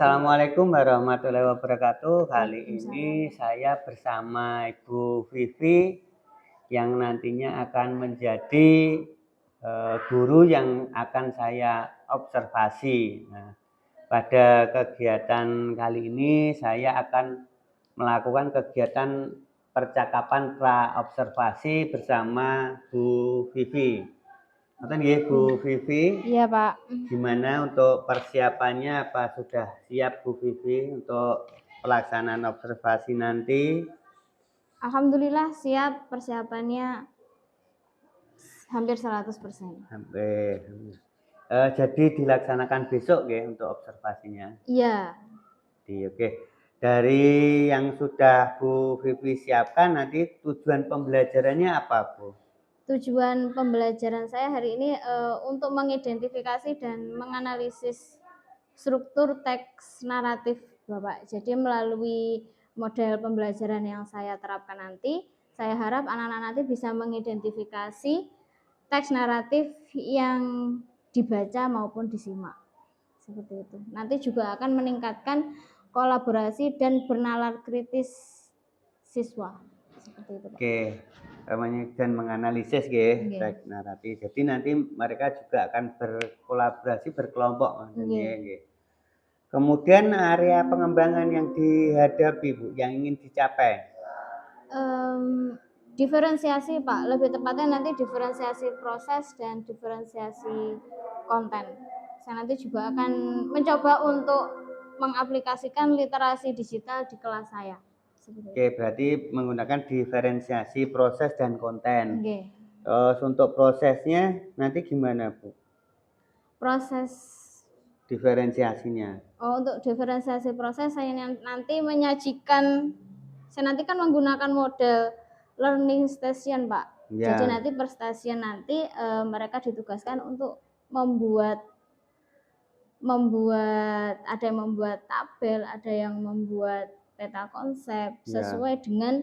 Assalamualaikum warahmatullahi wabarakatuh. Kali ini saya bersama Ibu Vivi yang nantinya akan menjadi guru yang akan saya observasi. Nah, pada kegiatan kali ini saya akan melakukan kegiatan percakapan pra-observasi bersama Bu Vivi. Ngoten nggih Bu Vivi? Iya, Pak. Gimana untuk persiapannya? Apa sudah siap Bu Vivi untuk pelaksanaan observasi nanti? Alhamdulillah siap, persiapannya hampir 100%. Hampir. Jadi dilaksanakan besok nggih untuk observasinya? Iya. Oke. Dari yang sudah Bu Vivi siapkan nanti tujuan pembelajarannya apa Bu? Tujuan pembelajaran saya hari ini untuk mengidentifikasi dan menganalisis struktur teks naratif, Bapak. Jadi melalui model pembelajaran yang saya terapkan nanti, saya harap anak-anak nanti bisa mengidentifikasi teks naratif yang dibaca maupun disimak. Seperti itu. Nanti juga akan meningkatkan kolaborasi dan bernalar kritis siswa. Seperti itu, Pak. Oke. Dan menganalisis teks naratif. Jadi nanti mereka juga akan berkolaborasi berkelompok. Kemudian area pengembangan yang dihadapi Bu, yang ingin dicapai? Diferensiasi Pak, lebih tepatnya nanti diferensiasi proses dan diferensiasi konten. Saya nanti juga akan mencoba untuk mengaplikasikan literasi digital di kelas saya. Oke, berarti menggunakan diferensiasi proses dan konten. Oke. Terus untuk prosesnya nanti gimana Bu? Proses diferensiasinya. Untuk diferensiasi proses saya nanti menyajikan, saya nanti kan menggunakan model learning station Pak. Ya. Jadi nanti per stasiun nanti mereka ditugaskan untuk membuat ada yang membuat tabel, ada yang membuat peta konsep sesuai dengan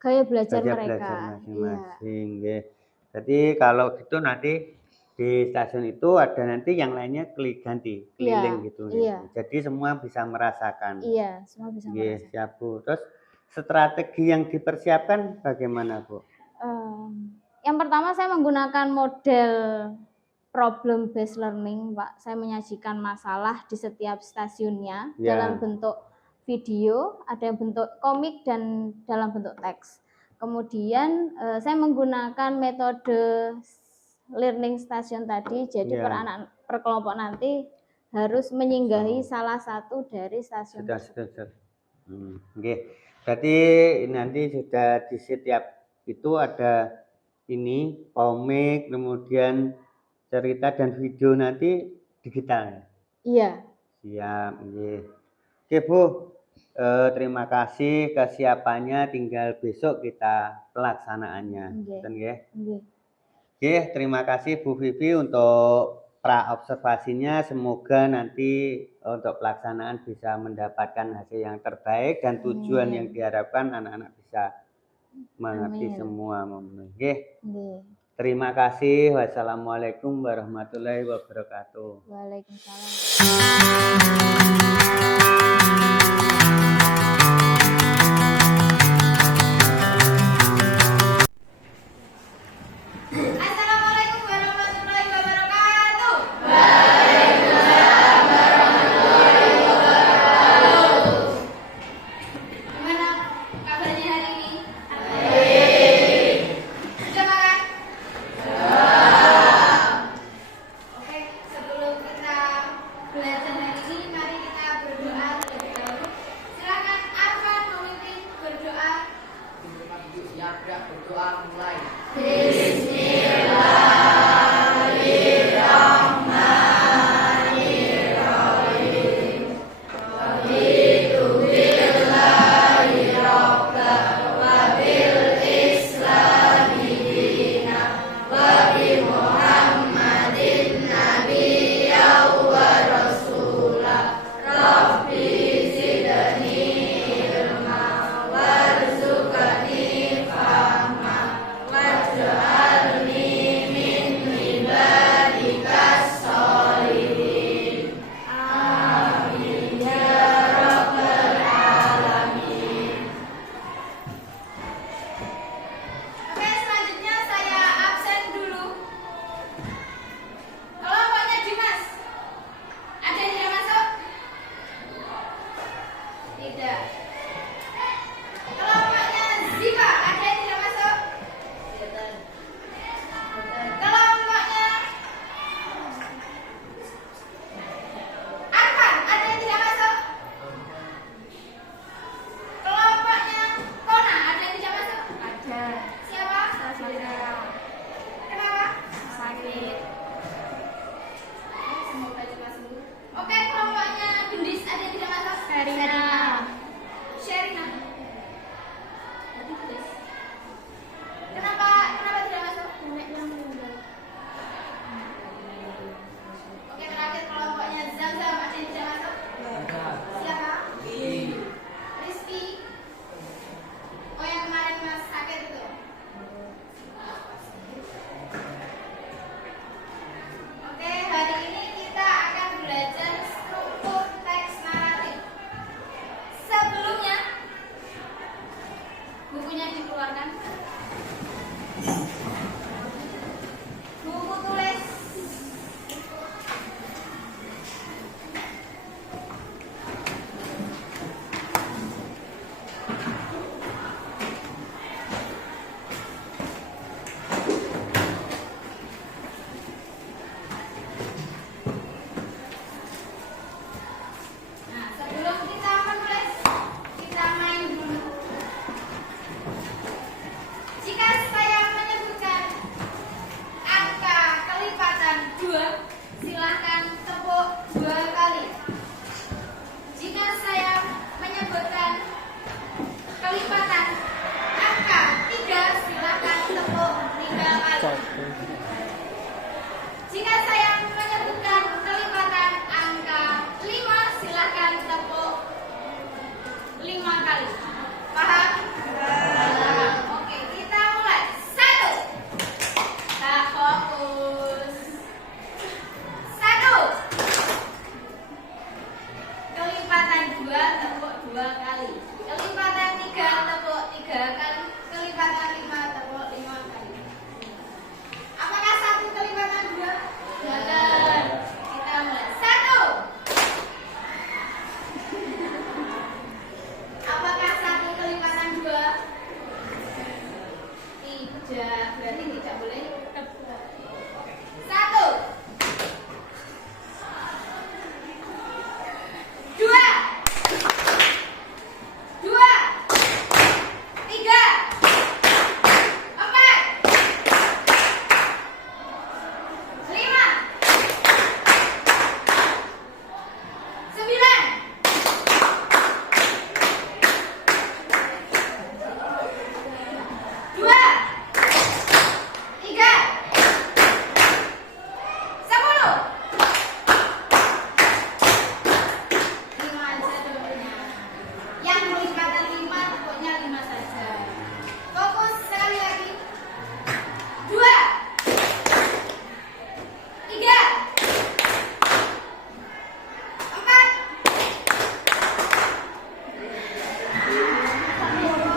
gaya belajar mereka. Masing-masing. Ya. Jadi kalau gitu nanti di stasiun itu ada nanti yang lainnya keliling gitu. Iya. Jadi semua bisa merasakan. Iya, semua bisa merasakan. Siap Bu. Terus strategi yang dipersiapkan bagaimana Bu? Yang pertama saya menggunakan model problem based learning Pak. Saya menyajikan masalah di setiap stasiunnya dalam bentuk video, ada yang bentuk komik dan dalam bentuk teks. Kemudian saya menggunakan metode learning station tadi, jadi per kelompok nanti harus menyinggahi salah satu dari stasiun. Oke. Berarti nanti sudah di setiap itu ada ini komik, kemudian cerita dan video nanti digital. Iya. Siap. Oke Bu, terima kasih kesiapannya. Tinggal besok kita pelaksanaannya. Oke, terima kasih Bu Vivi untuk pra-observasinya. Semoga nanti untuk pelaksanaan bisa mendapatkan hasil yang terbaik dan tujuan yang diharapkan anak-anak bisa mengerti semua. Terima kasih. Wassalamualaikum warahmatullahi wabarakatuh. Waalaikumsalam.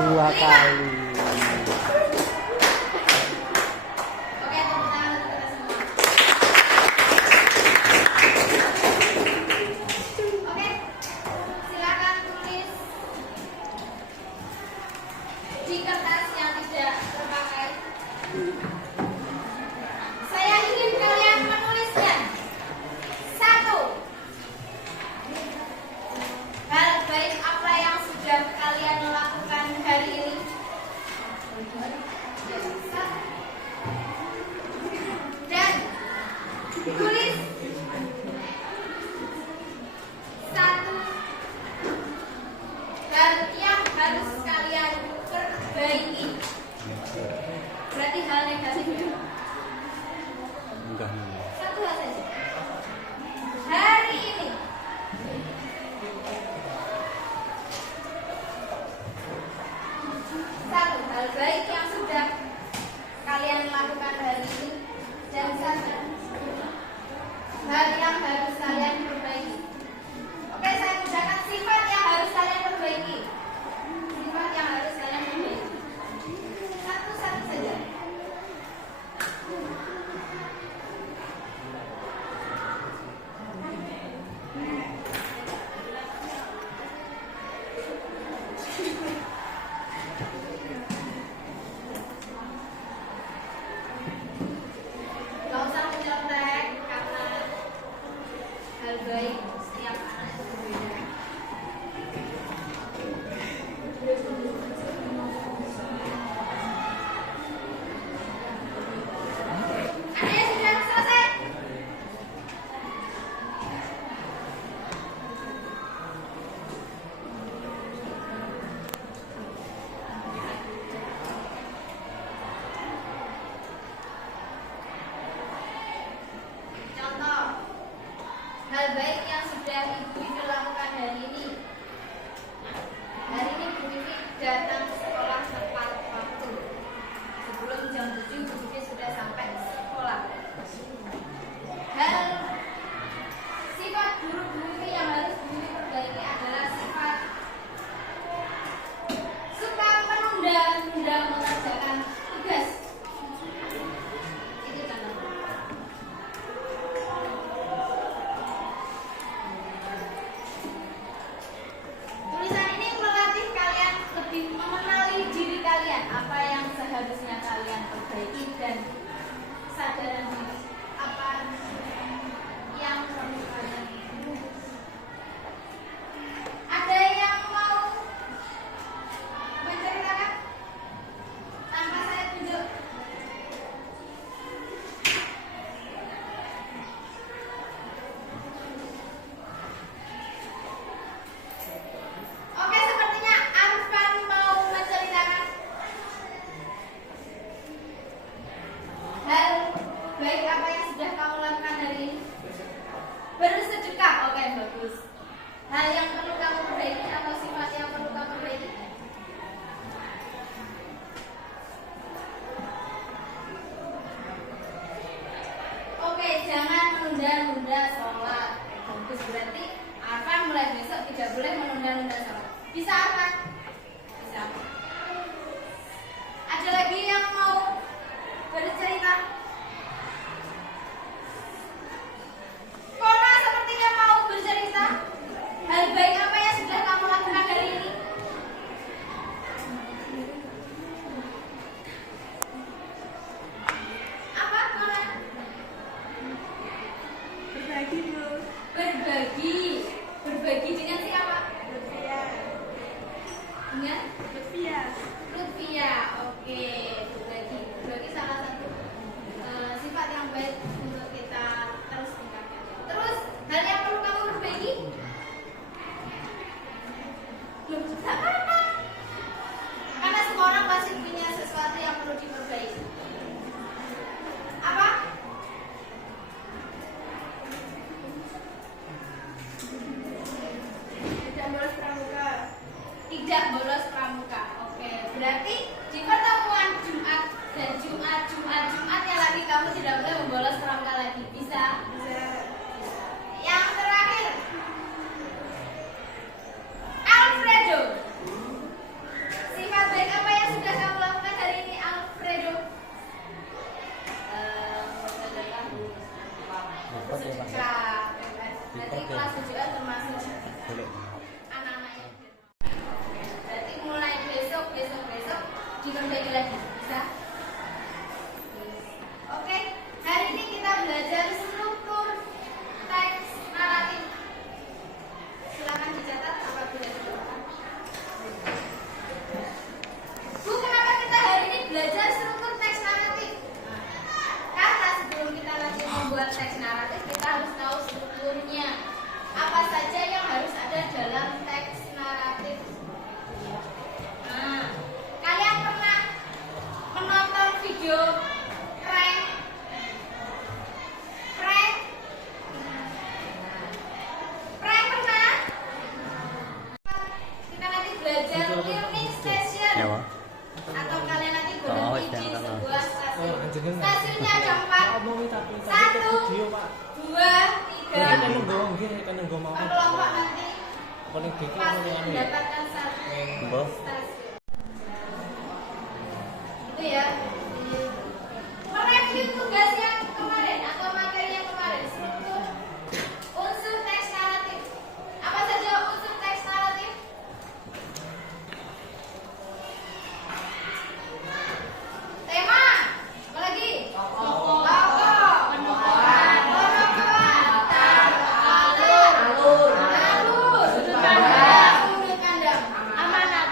2 kali. Oke, tepuk tangan untuk kita semua. Oke, silakan tulis di kertas yang tidak terpakai. Saya ingin kalian menuliskan 1. Hal baik apa yang sudah kalian lakukan hari ini? Dan tulis 1 hal yang harus kalian perbaiki. Berarti hal negatif ya? Enggak. 1 hal saja. Hari ini satu hal baik yang sudah kalian lakukan hari ini, dan 1 hal yang harus kalian perbaiki. Oke, saya mudahkan sifat yang harus kalian perbaiki. Sifat yang harus kalian perbaiki. Satu-satu saja. Gak usah mencontek karena hal baik setiap anak itu berbeda. Ada yang sudah selesai? Contoh, hal baik yang sudah Ibu Vivi lakukan hari ini. Hari ini Bu Vivi datang ke sekolah tepat waktu. Sebelum jam 7 Bu Vivi sudah sampai sekolah. Hal sifat buruk Bu Vivi yang harus Bu Vivi perbaiki adalah sifat suka menunda-nunda mengerjakan tugas. Itu contohnya. Tulisan ini melatih kalian lebih mengenali diri kalian, apa yang seharusnya kalian perbaiki, dan kesadaran diri apa yang perlu kalian. Ada yang mau menceritakan tanpa saya tunjuk? Oke, sepertinya Arfan mau menceritakan hal baik apa yang sudah kamu lakukan hari ini. Bersedekah, oke, bagus. Hal yang perlu kamu perbaiki atau sifat yang perlu kamu perbaiki? Oke, jangan menunda-nunda sholat. Bagus, berarti Arfan mulai besok tidak boleh menunda-nunda sholat. Bisa Arfan? Bisa. Ada lagi yang mau bercerita? Kona sepertinya mau bercerita. Hal baik apa yang sudah kamu lakukan hari ini? Apa, Kona? Berbagi, Bu. Berbagi. Berbagi dengan siapa? Lutfia. Dengan Lutfia. Lutfia. Oke, berbagi. Berbagi salah satu sifat yang baik untuk kita terus tingkatkan. Terus, hal yang perlu kamu perbaiki? Loh, tak apa-apa. Karena semua orang pasti punya sesuatu yang perlu diperbaiki. Apa? Tidak bolos pramuka. Tidak bolos pramuka. Oke, berarti di pertemuan Jumat dan Jumatnya lagi kamu tidak boleh membolos pramuka lagi. Bisa? Bisa. Yang terakhir, Alfredo. Sifat baik lagi bisa? Oke, hari ini kita belajar struktur teks naratif. Silakan dicatat apabila diperlukan. Bu, kenapa kita hari ini belajar struktur teks naratif? Karena sebelum kita lanjut membuat teks naratif, kita harus tahu strukturnya. Apa saja yang harus ada dalam teks naratif? Nah, kalian pernah menonton video prank? Prank pernah? Kita nanti belajar learning station. Ya, Wak. Atau kalian nanti Oh, berhenti di jangan. sebuah stasiun. Stasiunnya ada 4. 1, 2, 3. Kelompok nanti pasti mendapatkan satu Mbah. stasiun. Itu ya. Mereview tugas yang kemarin atau materi yang kemarin. Struktur unsur teks naratif. Apa saja unsur teks naratif? Tema. Apa lagi? Tokoh. Alur. Sudut pandang. Amanat.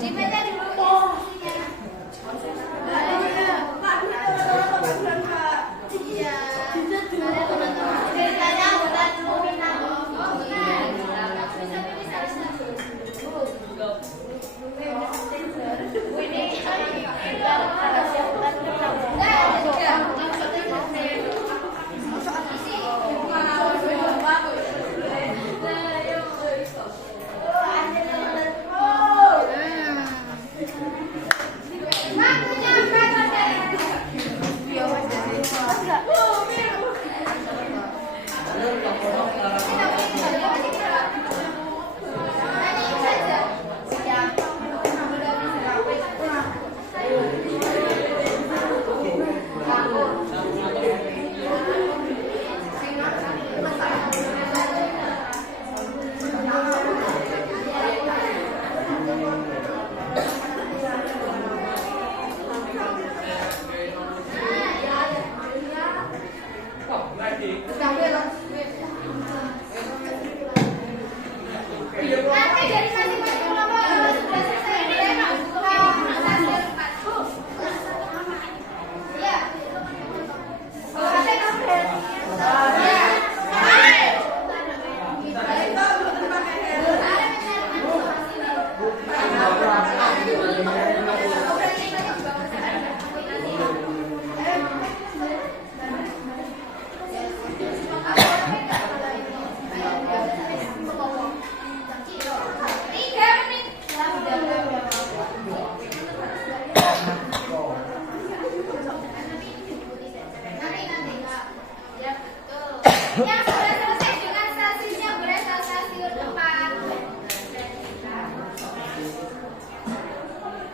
Ini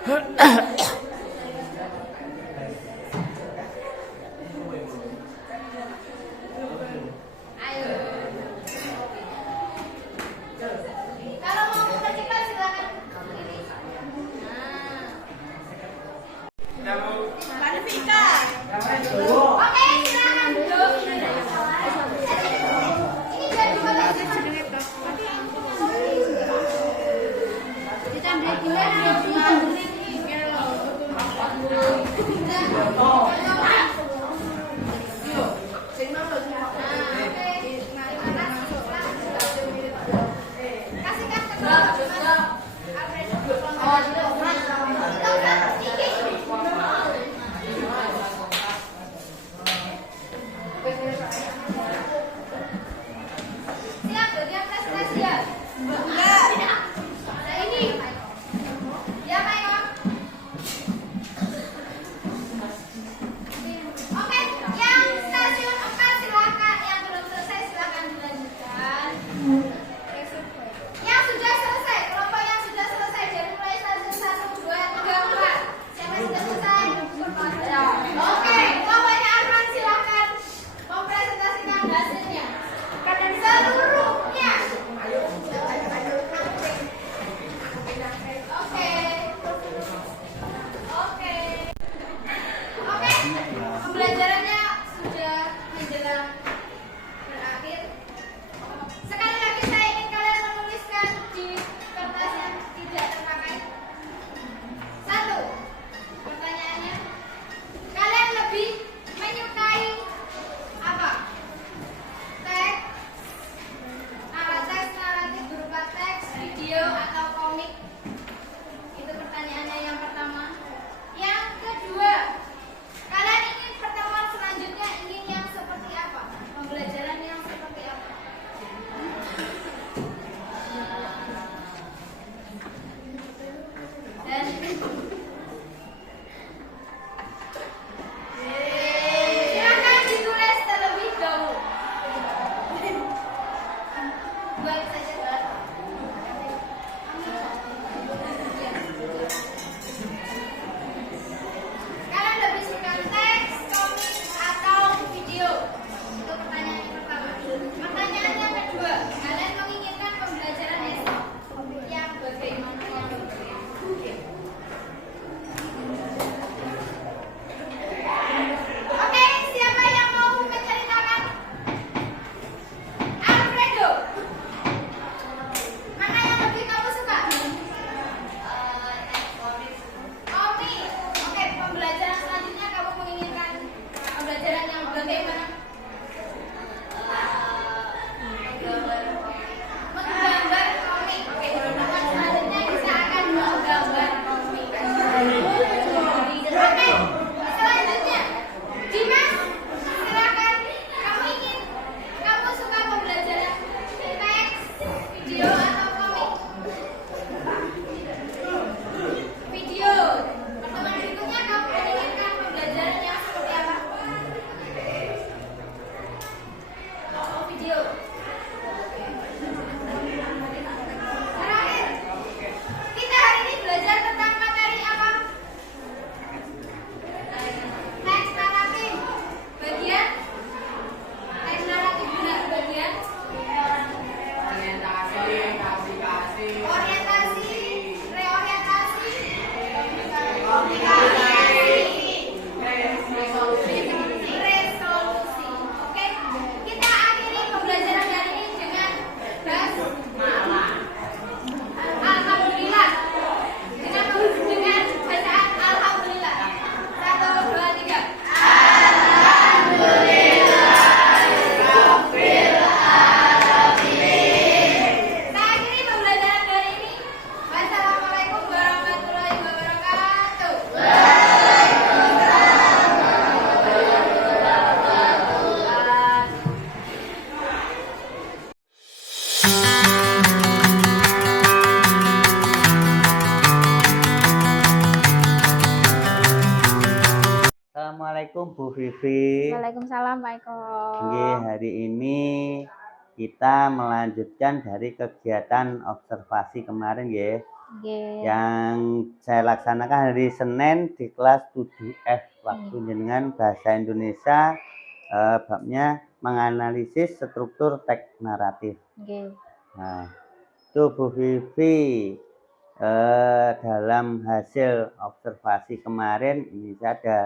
Kalau mau mempercepat silakan. Magnifica. Oke, silakan duduk. Ini biar dua lagi. Kita break dulu siap, dia prestasi ya. Nah ini, ya Pak Eko. Oke, yang stasiun 4 silakan, yang belum selesai silakan dilanjutkan. Yang sudah selesai, kelompok yang sudah selesai dari mulai stasiun 1, 2, 3, 4. Siapa yang sudah selesai? Oke, kelompoknya Arman silakan mempresentasikan hasilnya. Seluruhnya. Oke. Oke. Oke. Pembelajarannya sudah menjelang berakhir. Sekali lagi saya ingin kalian menuliskan di kertas yang tidak terpakai. 1. Pertanyaannya, kalian lebih menyukai apa? Teks, teks naratif berupa teks, video, atau komik? Itu pertanyaannya yang pertama. Yang kedua, kalian ingin pertemuan selanjutnya ingin yang seperti apa? Pembelajaran yang seperti apa? Dan silakan ditulis terlebih dahulu. Buat saja. Kalian lebih suka teks, komik, atau video? Itu pertanyaan yang pertama. Pertanyaan yang kedua, kalian menginginkan pembelajaran esok yang bagaimana? Oke, siapa yang mau menceritakan? Alfredo, mana yang lebih kamu suka? Komik. Oke, pembelajaran selanjutnya kamu menginginkan pembelajaran yang bagaimana? Menggambar komik. Oke, pertemuan selanjutnya kita akan menggambar komik. Oke, selanjutnya Dimas, silakan. Kamu suka pembelajaran teks, video, atau komik? Video. Pertemuan berikutnya kamu menginginkan pembelajaran yang seperti apa? Video. Terakhir, kita hari ini belajar tentang materi apa? Teks naratif. Bagian teks naratif benar bagian orientasi, reorientasi, resolusi. Oke, kita akhiri pembelajaran hari ini dengan basmalah. Alhamdulillah. Dengan bacaan alhamdulillah. 1, 2, 3. Kita akhiri pembelajaran hari ini. Wassalamualaikum warahmatullahi wabarakatuh. Assalamualaikum Bu Vivi. Waalaikumsalam Pak Eko. Nggih, hari ini kita melanjutkan dari kegiatan observasi kemarin nggih. Oke. Yang saya laksanakan hari Senin di kelas 7F waktu jenengan bahasa Indonesia, babnya menganalisis struktur teks naratif. Oke. Nah, itu Bu Vivi, dalam hasil observasi kemarin ini saya ada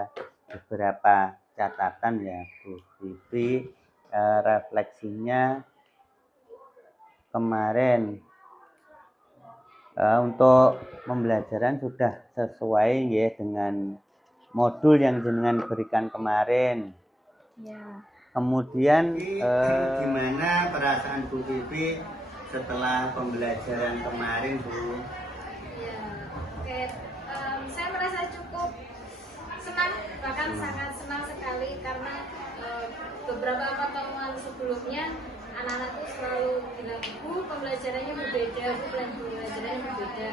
beberapa catatan ya Bu Vivi, refleksinya kemarin. Untuk pembelajaran sudah sesuai ya dengan modul yang jenengan berikan kemarin. Ya. Kemudian gimana perasaan Bu Vivi setelah pembelajaran kemarin Bu? Ya, oke. Saya merasa cukup senang, bahkan sangat senang sekali karena beberapa pertemuan sebelumnya anak-anak itu selalu bilang, Bu, pembelajarannya berbeda, Bu, pembelajarannya berbeda.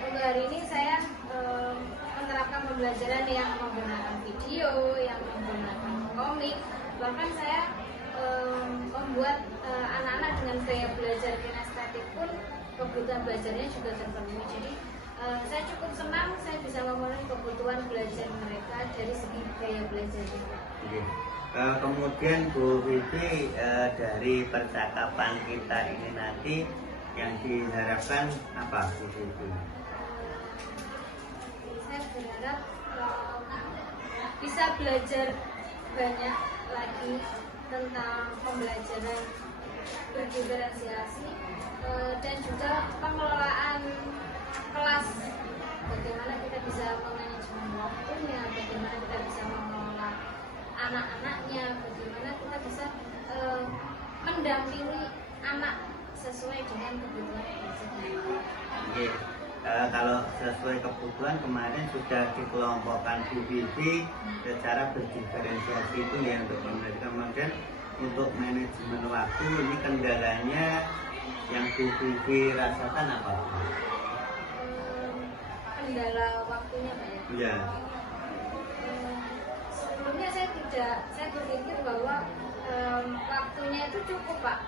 Untuk hari ini saya menerapkan pembelajaran yang menggunakan video, yang menggunakan komik, bahkan saya membuat anak-anak dengan gaya belajar kinestetik pun kebutuhan belajarnya juga terpenuhi. Jadi saya cukup senang saya bisa memenuhi kebutuhan belajar mereka dari segi gaya belajarnya. Kemudian Bu Vivi, dari percakapan kita ini nanti yang diharapkan apa Bu Vivi? Saya berharap bisa belajar banyak lagi tentang pembelajaran berdiferensiasi dan juga pengelolaan kelas, bagaimana kita bisa memanajemen waktunya, bagaimana kita bisa mengelola anak-anaknya, bagaimana kita bisa mendampingi anak sesuai dengan kebutuhan belajarnya. Kalau sesuai kebutuhan kemarin sudah dikelompokkan Bu Vivi secara berdiferensiasi itu ya untuk pembelajaran. Kemudian untuk manajemen waktu ini kendalanya yang Bu Vivi rasakan apa? Kendala waktunya Pak ya? Iya. Sebelumnya saya berpikir bahwa waktunya itu cukup Pak,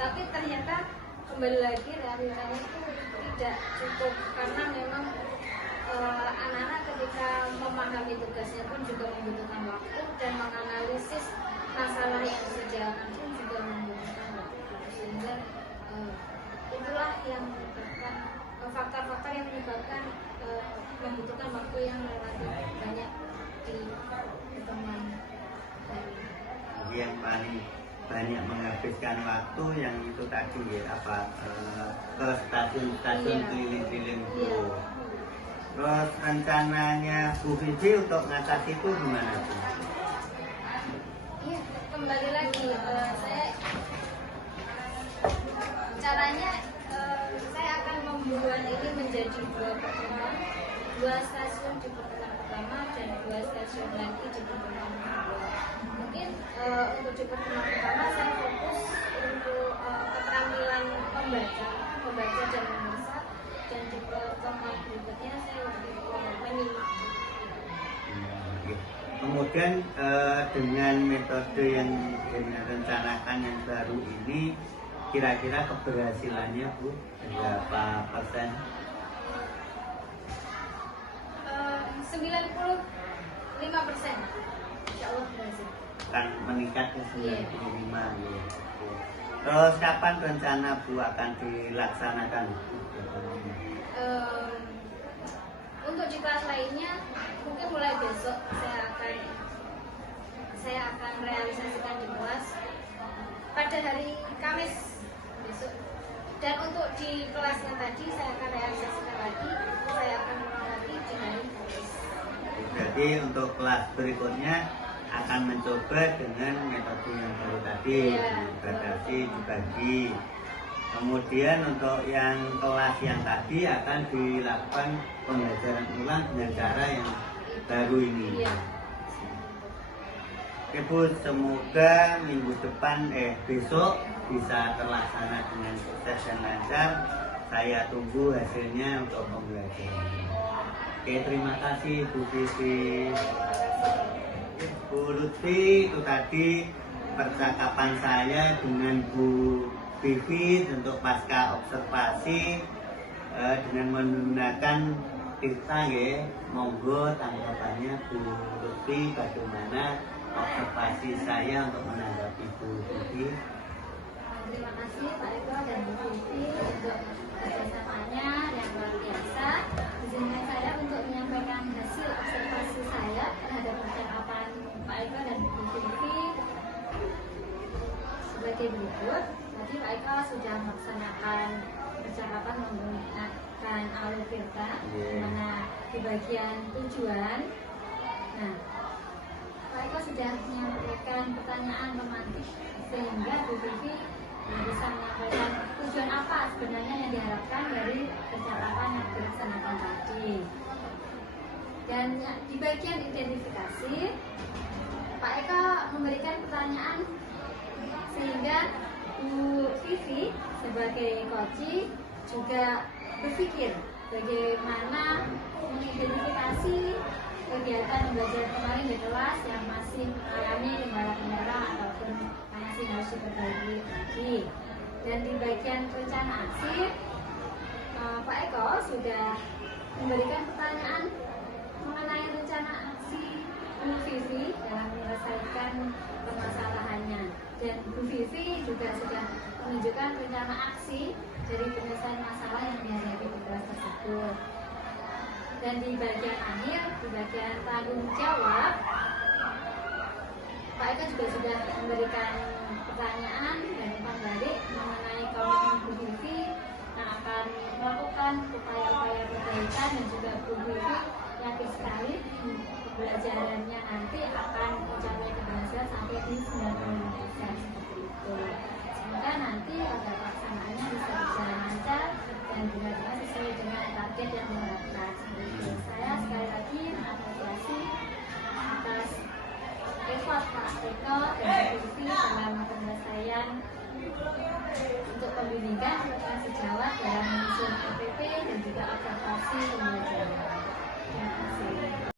tapi ternyata kembali lagi realitanya itu tidak cukup karena memang anak-anak ketika memahami tugasnya pun juga membutuhkan waktu dan menganalisis masalah yang disediakan pun juga membutuhkan waktu, sehingga itulah yang menyebabkan faktor-faktor yang menyebabkan membutuhkan waktu yang relatif banyak di pertemuan hari. Yang paling banyak menghabiskan waktu yang itu tadi ya apa, ke stasiun-stasiun keliling-keliling Bu. Terus rencananya Bu Vivi untuk ngatasi itu gimana Bu? Iya, kembali lagi saya caranya saya akan membuat ini menjadi 2 pertemuan, 2 stasiun di pertemuan pertama dan 2 stasiun lagi di pertemuan kedua. Mungkin untuk di pertemuan pertama saya fokus untuk keterampilan membaca dan membaca, dan di pertemuan berikutnya saya lebih menyimak. Kemudian dengan metode yang direncanakan yang baru ini, kira-kira keberhasilannya Bu berapa persen? 95%, insya Allah berhasil. Kan meningkat ke 95 ya. Terus kapan rencana Bu akan dilaksanakan? Untuk di kelas lainnya mungkin mulai besok saya akan realisasikan di kelas pada hari Kamis besok, dan untuk di kelasnya tadi saya akan realisasikan lagi, saya akan ulang lagi di hari Kamis. Jadi untuk kelas berikutnya akan mencoba dengan metode yang baru tadi, dibatasi, dibagi. Kemudian untuk yang kelas yang tadi akan dilakukan pembelajaran ulang dengan cara yang baru ini. Oke Bu, semoga minggu depan besok bisa terlaksana dengan sukses dan lancar. Saya tunggu hasilnya untuk pembelajaran. Oke, terima kasih Bu Vivi. Bu Lutfi, itu tadi percakapan saya dengan Bu Vivi untuk pasca observasi dengan menggunakan tirta ya, monggo tanggapannya Bu Lutfi bagaimana observasi saya untuk menanggapi Bu Lutfi. Terima kasih Pak Eko dan Bu Lutfi untuk kerjasamanya yang luar biasa. Izinkan saya untuk menyampaikan hasil observasi saya terhadap percakapan Pak Eko dan Bu Lutfi sebagai berikut. Tadi Pak Eko sudah melaksanakan percakapan menggunakan alur tirta, di mana di bagian tujuan. Nah, Pak Eko sudah menyampaikan pertanyaan romantis sehingga Bu Lutfi bisa menyampaikan tujuan apa sebenarnya yang diharapkan dari percakapan yang dilaksanakan tadi. Dan di bagian identifikasi, Pak Eko memberikan pertanyaan sehingga Bu Vivi sebagai koci juga berpikir bagaimana mengidentifikasi kegiatan belajar kemarin di kelas yang masih mengalami kendala-kendala ataupun masih harus diperbaiki lagi. Dan di bagian rencana aksi, Pak Eko sudah memberikan pertanyaan mengenai rencana aksi Bu Vivi dalam menyelesaikan permasalahannya. Dan Bu Vivi juga sudah menunjukkan rencana aksi dari penyelesaian masalah yang dihadapi di kelas tersebut. Dan di bagian akhir, di bagian tanggung jawab, Pak Eko juga sudah memberikan pertanyaan dan umpan balik mengenai komitmen Bu Vivi yang akan melakukan upaya-upaya perbaikan, dan juga Bu Vivi yakin sekali pembelajarannya nanti akan mencapai keberhasilan sampai di 95% seperti itu. Semoga nanti pada pelaksanaannya bisa berjalan lancar dan benar-benar sesuai dengan target yang diharapkan. Saya sekali lagi mengapresiasi atas effort Pak Eko dan Bu Vivi dalam penyelesaian untuk pembimbingan sejawat dalam menyusun PPP dan juga observasi pembelajaran. Terima kasih.